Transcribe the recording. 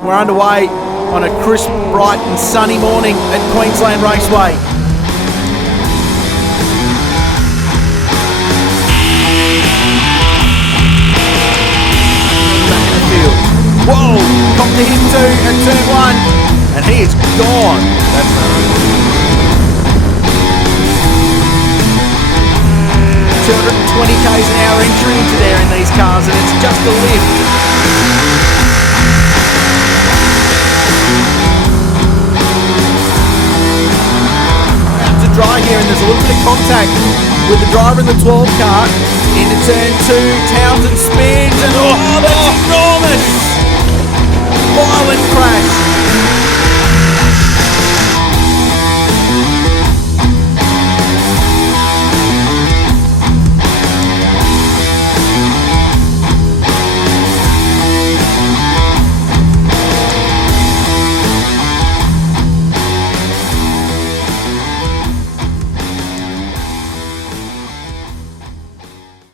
We're underway on a crisp, bright and sunny morning at Queensland Raceway. Back in the field. Whoa! Copped to him too at turn one. And he is gone. That's 220 k's an hour entry into there in these cars, and it's just a lift. Out to dry here, and there's a little bit of contact with the driver in the 12 car into turn two. Townsend spins, and that's